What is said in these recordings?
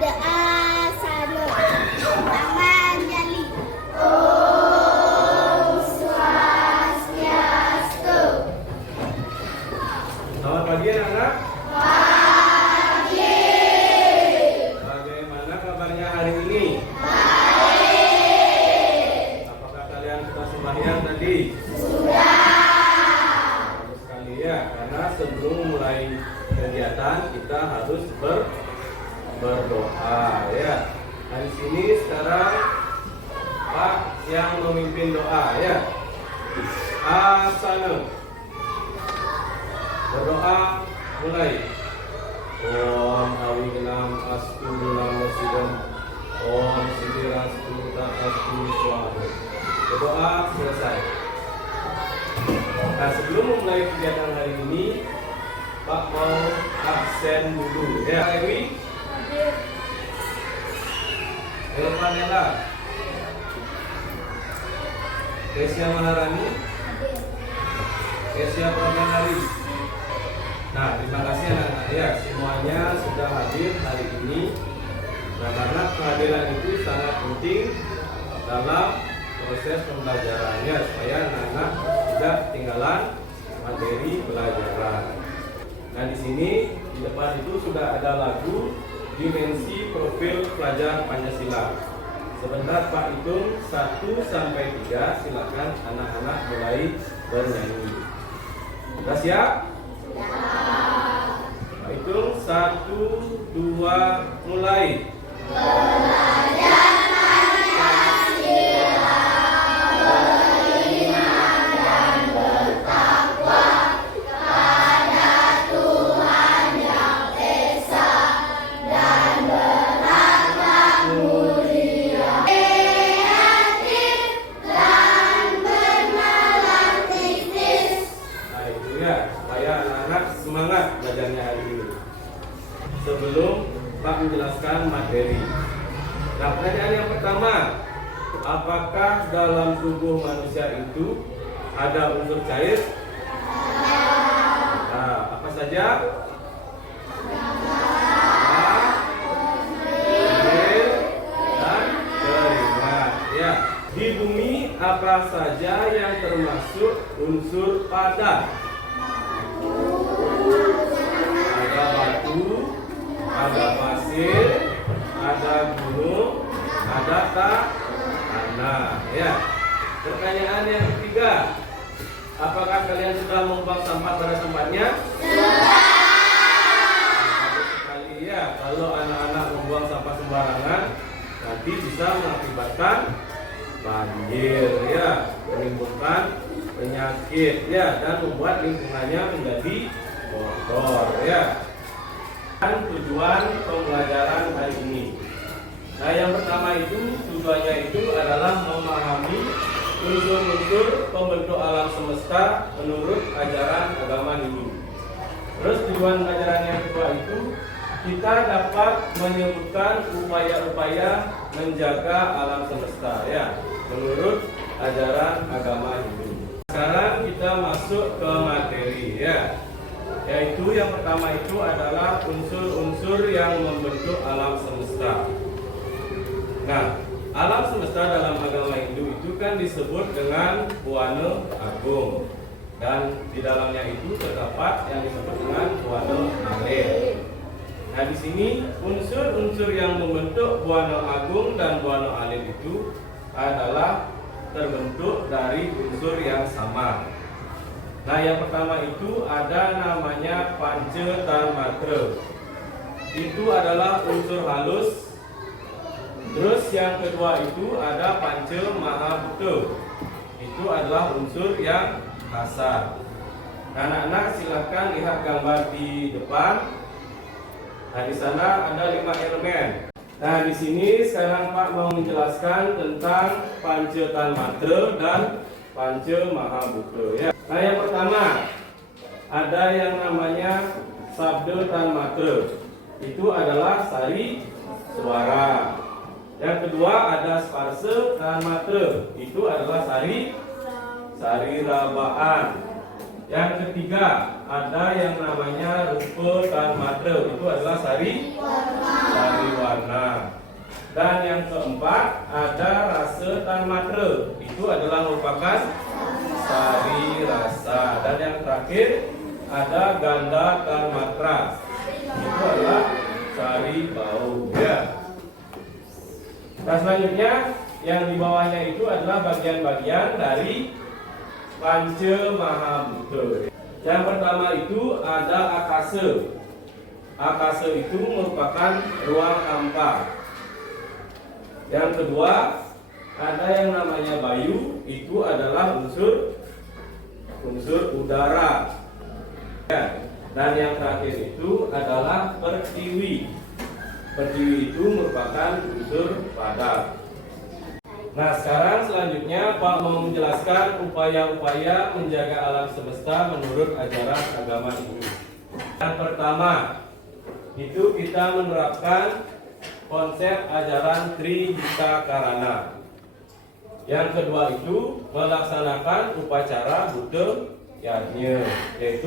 Ada asana. Tangan jali. Selamat pagi anak-anak. Pagi. Bagaimana kabarnya hari ini? Baik. Apakah kalian sudah sembahyang tadi? Sudah. Bagus sekali ya, karena sebelum mulai kegiatan kita harus berdoa ya. Nah di sini sekarang Pak yang memimpin doa ya. Asana. Berdoa mulai. Om Awignam Astu Namo Sidam. Om Sidirastu Tatastu Swaha. Berdoa selesai. Nah sebelum memulai kegiatan hari ini, Pak mau absen dulu ya. Ewi, Elvanela, Kesia Maharani, Kesia Pramandari. Nah, terima kasih anak-anak ya, semuanya sudah hadir hari ini. Nah, karena kehadiran itu sangat penting dalam proses pembelajarannya supaya anak-anak tidak ketinggalan materi pelajaran. Nah, di sini di depan itu sudah ada lagu Dimensi Profil Pelajar Pancasila. Sebentar Pak hitung 1 sampai 3, silakan anak-anak mulai bernyanyi. Sudah siap? Hitung 1, 2, mulai. Belajar Pancasila, beriman dan bertakwa kepada Tuhan Yang Esa dan berakhlak mulia, kreatif dan bernalar kritis. Nah itu ya, supaya anak-anak semangat belajarnya hari ini. Sebelum Pak menjelaskan materi. Nah, pertanyaan yang pertama, apakah dalam tubuh manusia itu ada unsur cair? Nah, apa saja? Air dan keringat. Ya, di bumi apa saja yang termasuk unsur padat? Ada batu, ada pasir, ada gunung, ada tanah. Ya. Pertanyaan yang ketiga, apakah kalian sudah membuang sampah pada tempatnya? Sudah. Bagus sekali ya. Kalau anak-anak membuang sampah sembarangan, nanti bisa mengakibatkan banjir ya, menimbulkan penyakit ya, dan membuat lingkungannya menjadi kotor ya. Dan tujuan pembelajaran hari ini. Nah, yang pertama itu tujuannya itu adalah memahami unsur-unsur pembentuk alam semesta menurut ajaran agama Hindu. Terus tujuan ajaran yang kedua itu kita dapat menyebutkan upaya-upaya menjaga alam semesta ya menurut ajaran agama Hindu. Sekarang kita masuk ke materi ya. Yaitu yang pertama itu adalah unsur-unsur yang membentuk alam semesta. Nah, alam semesta dalam agama Hindu itu kan disebut dengan Buana Agung, dan di dalamnya itu terdapat yang disebut dengan Buana Alil. Nah, di sini unsur-unsur yang membentuk Buana Agung dan Buana Alil itu adalah terbentuk dari unsur yang sama. Nah, yang pertama itu ada namanya Pancatanmatra. Itu adalah unsur halus. Terus yang kedua itu ada Panca Mahabhuta. Itu adalah unsur yang kasar. Nah, anak-anak silakan lihat gambar di depan. Nah, di sana ada 5 elemen. Nah, di sini sekarang Pak mau menjelaskan tentang Pancatanmatra dan Panca Mahabhuta ya. Nah, yang pertama ada yang namanya Sabda Tanmatra. Itu adalah sari suara. Yang kedua ada Sparsa Tanmatra. Itu adalah sari rabaan. Yang ketiga ada yang namanya Rupa Tanmatra. Itu adalah sari warna. Dan yang keempat ada rasa tanmatra. Itu adalah merupakan sari rasa. Dan yang terakhir ada ganda tanmatra. Itu adalah sari bau. Ya. Nah, selanjutnya yang di bawahnya itu adalah bagian-bagian dari Panca Mahabhuta. Yang pertama itu ada akasa. Akasa itu merupakan ruang hampa. Yang kedua ada yang namanya bayu, itu adalah unsur udara. Ya. Dan yang terakhir itu adalah pertiwi. Pertiwi itu merupakan unsur padat. Nah, sekarang selanjutnya Pak mau menjelaskan upaya-upaya menjaga alam semesta menurut ajaran agama Hindu. Yang pertama itu kita menerapkan konsep ajaran Trihita Karana. Yang kedua itu melaksanakan upacara Buddha Yajna, yaitu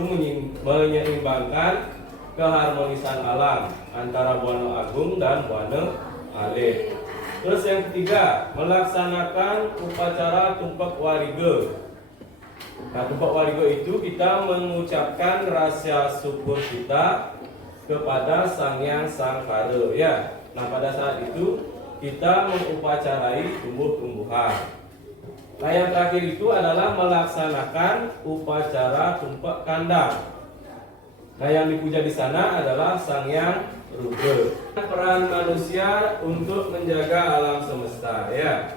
menyeimbangkan keharmonisan alam antara Buana Agung dan Buana Alit. Terus yang ketiga, melaksanakan upacara Tumpak Wariga. Nah, Tumpak Wariga itu kita mengucapkan rasa syukur kita kepada Sang Hyang Sangkara, ya. Nah, pada saat itu kita mengupacarai tumbuh-tumbuhan. Nah, yang terakhir itu adalah melaksanakan upacara Tumpak Kandang. Nah, yang dipuja di sana adalah Sang Hyang Rudra. Peran manusia untuk menjaga alam semesta, ya.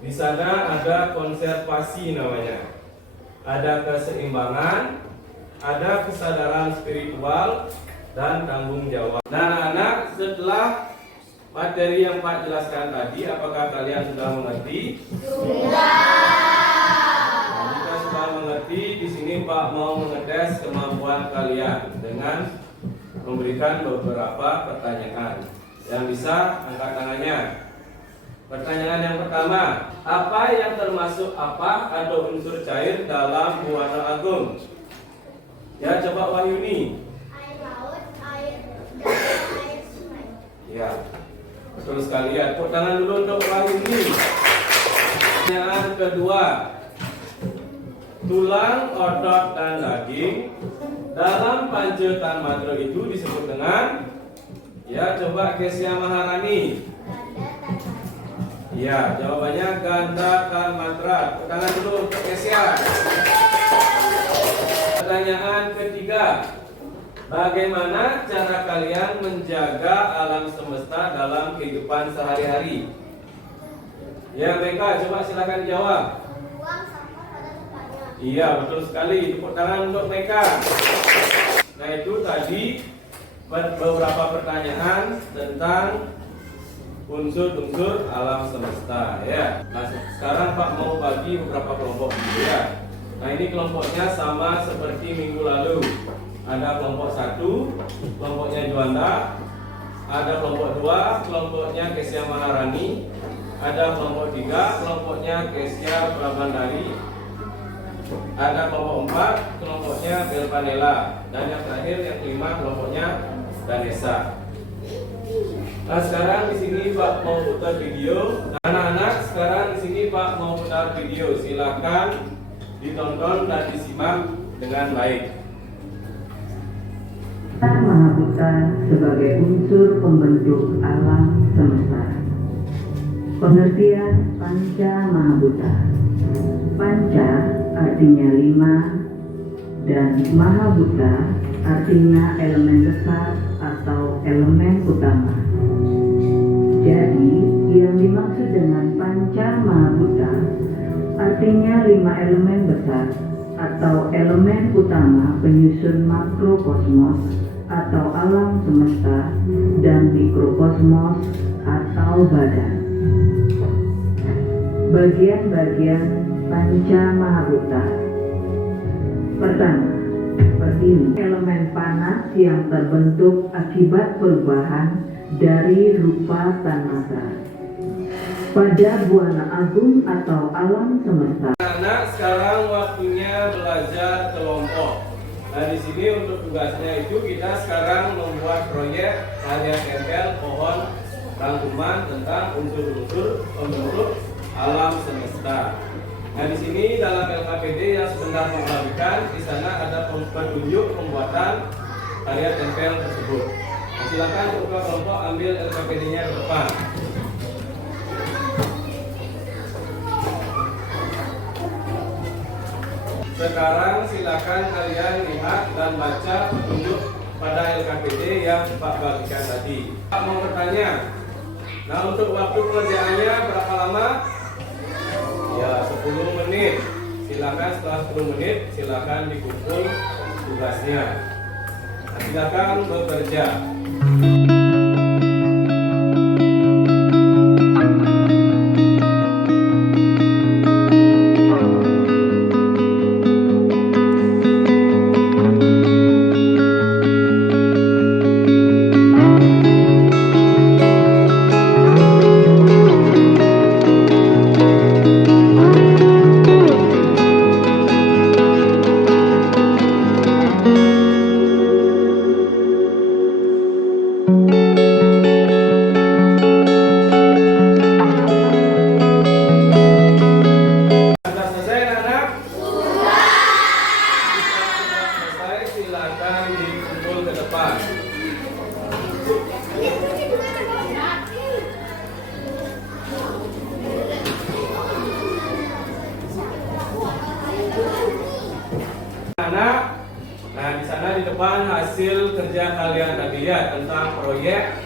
Di sana ada konservasi namanya. Ada keseimbangan, ada kesadaran spiritual dan tanggung jawab. Nah, anak-anak, setelah materi yang Pak jelaskan tadi, apakah kalian sudah mengerti? Sudah. Nah, jika sudah mengerti, di sini Pak mau mengetes kemampuan kalian dengan memberikan beberapa pertanyaan. Yang bisa angkat tangannya. Pertanyaan yang pertama, apa yang termasuk apa atau unsur cair dalam Buana Agung? Ya, coba Wahyuni. Air laut, air danau, air sungai. Ya, betul sekali ya. Tepuk tangan dulu untuk Wahyuni. Pertanyaan kedua, tulang, otot, dan daging dalam Panca Tanmatra itu disebut dengan, ya, coba Kesya Maharani. Ganda tanmatra. Ya, jawabannya ganda tanmatra. Tepuk tangan dulu untuk Kesya. Pertanyaan ketiga, bagaimana cara kalian menjaga alam semesta dalam kehidupan sehari-hari? Ya, mereka coba silakan jawab. Buang sampah pada tempatnya. Iya, betul sekali. Tepuk tangan untuk mereka. Nah, itu tadi beberapa pertanyaan tentang unsur-unsur alam semesta, ya. Nah, sekarang Pak mau bagi beberapa kelompok dulu, ya. Nah, ini kelompoknya sama seperti minggu lalu. Ada kelompok 1, kelompoknya Juanda. Ada kelompok 2, kelompoknya Kesya Maharani. Ada kelompok 3, kelompoknya Kesya Pramandari. Ada kelompok 4, kelompoknya Belpanela. Dan yang terakhir yang kelima kelompoknya Danesa. Nah, sekarang di sini Pak mau putar video. Anak-anak, sekarang di sini Pak mau putar video. Silakan ditonton dan disimak dengan baik. Mahabhuta sebagai unsur pembentuk alam semesta. Pengertian Panca Mahabhuta. Panca artinya 5 dan Mahabhuta artinya elemen besar atau elemen utama. Jadi, yang dimaksud dengan Panca Mahabhuta artinya 5 elemen besar atau elemen utama penyusun makrokosmos atau alam semesta dan mikrokosmos atau badan. Bagian-bagian Panca Mahabhuta. Pertama, Pertini, elemen panas yang terbentuk akibat perubahan dari rupa tanmatra pada Buana Agung atau alam semesta. Anak, sekarang waktunya belajar kelompok. Nah, di sini untuk tugasnya itu kita sekarang membuat proyek karya tempel pohon rangkuman tentang unsur-unsur pembentuk alam semesta. Nah, di sini dalam LKPD yang sebentar membagikan, di sana ada petunjuk pembuatan karya tempel tersebut. Nah, silakan kelompok ambil LKPD-nya ke depan. Sekarang silakan kalian lihat dan baca petunjuk pada LKPD yang Pak bagikan tadi. Pak mau bertanya. Nah, untuk waktu pengerjaannya berapa lama? Ya, 10 menit. Silakan setelah 10 menit silakan dikumpul tugasnya. Nah, silakan bekerja. Nah, di sana di depan hasil kerja kalian tadi ya tentang proyek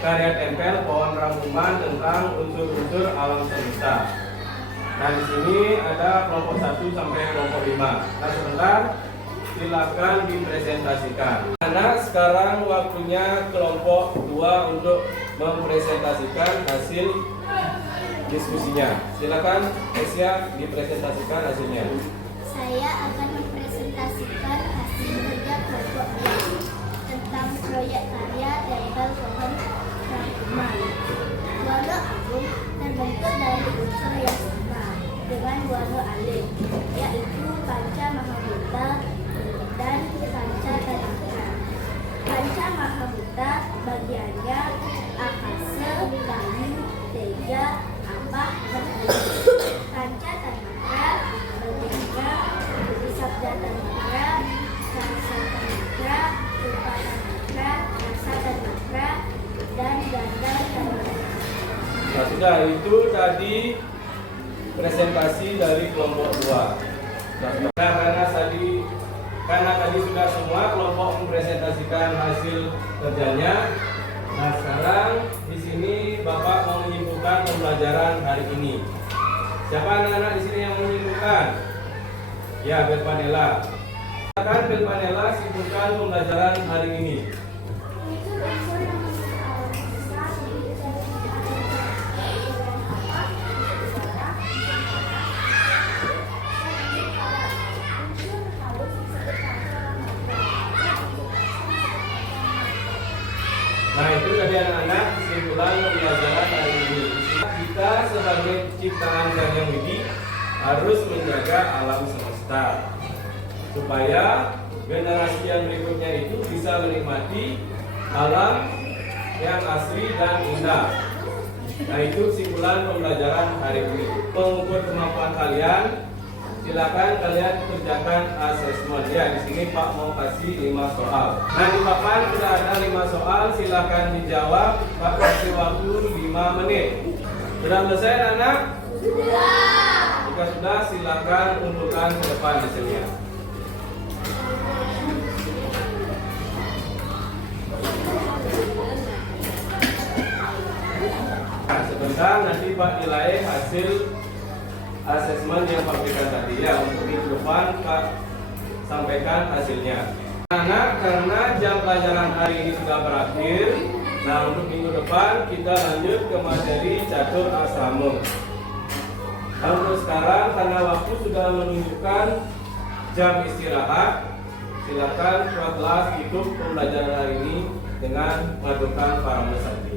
karya tempel pohon rangkuman tentang unsur-unsur alam semesta. Nah, di sini ada kelompok 1 sampai kelompok 5. Nah, sebentar silakan dipresentasikan. Nah, sekarang waktunya kelompok 2 untuk mempresentasikan hasil diskusinya. Silakan Asia dipresentasikan hasilnya. Saya akan mempresentasikan hasil kerja kelompok tentang proyek karya tempel pohon rangkuman. Buana agung terbentuk dari unsur yang sama dengan buana alim, yaitu panca mahabhuta dan panca tanaka. Panca mahabhuta bagiannya akasa, kayu, teja, ampak, dan air. Panca tanaka bagiannya sabda tanaka, rasa tanaka, rupa tanaka, rasa tanaka, dan ganda tanaka. Nah, sudah itu tadi presentasi dari kelompok 2. Nah, karena tadi sudah semua kelompok mempresentasikan hasil kerjanya. Nah, sekarang di sini Bapak mau menyimpulkan pembelajaran hari ini. Siapa anak-anak di sini yang mau menyimpulkan? Ya, Belpanela. Silakan Belpanela simpulkan pembelajaran hari ini. Nah, itu tadi anak-anak kesimpulan pembelajaran hari ini. Kita sebagai ciptaan Sang Hyang Widi harus menjaga alam semesta supaya generasi yang berikutnya itu bisa menikmati alam yang asli dan indah. Nah, itu kesimpulan pembelajaran hari ini. Mengukur kemampuan kalian, silakan kalian kerjakan asesmen. Ya, di sini Pak mau kasih 5 soal. Nah, di papan sudah ada 5 soal, silakan dijawab. Pak kasih waktu 5 menit. Sudah selesai, anak? Sudah. Jika sudah, silakan untukkan ke depan hasilnya. Nah, sebentar nanti Pak nilai hasil asesmen yang Pak berikan tadi ya. Untuk minggu depan Pak sampaikan hasilnya. Karena jam pelajaran hari ini sudah berakhir, nah untuk minggu depan kita lanjut ke materi catur asrama. Nah, untuk sekarang karena waktu sudah menunjukkan jam istirahat, silakan kelas tutup pembelajaran hari ini dengan majukan para peserta.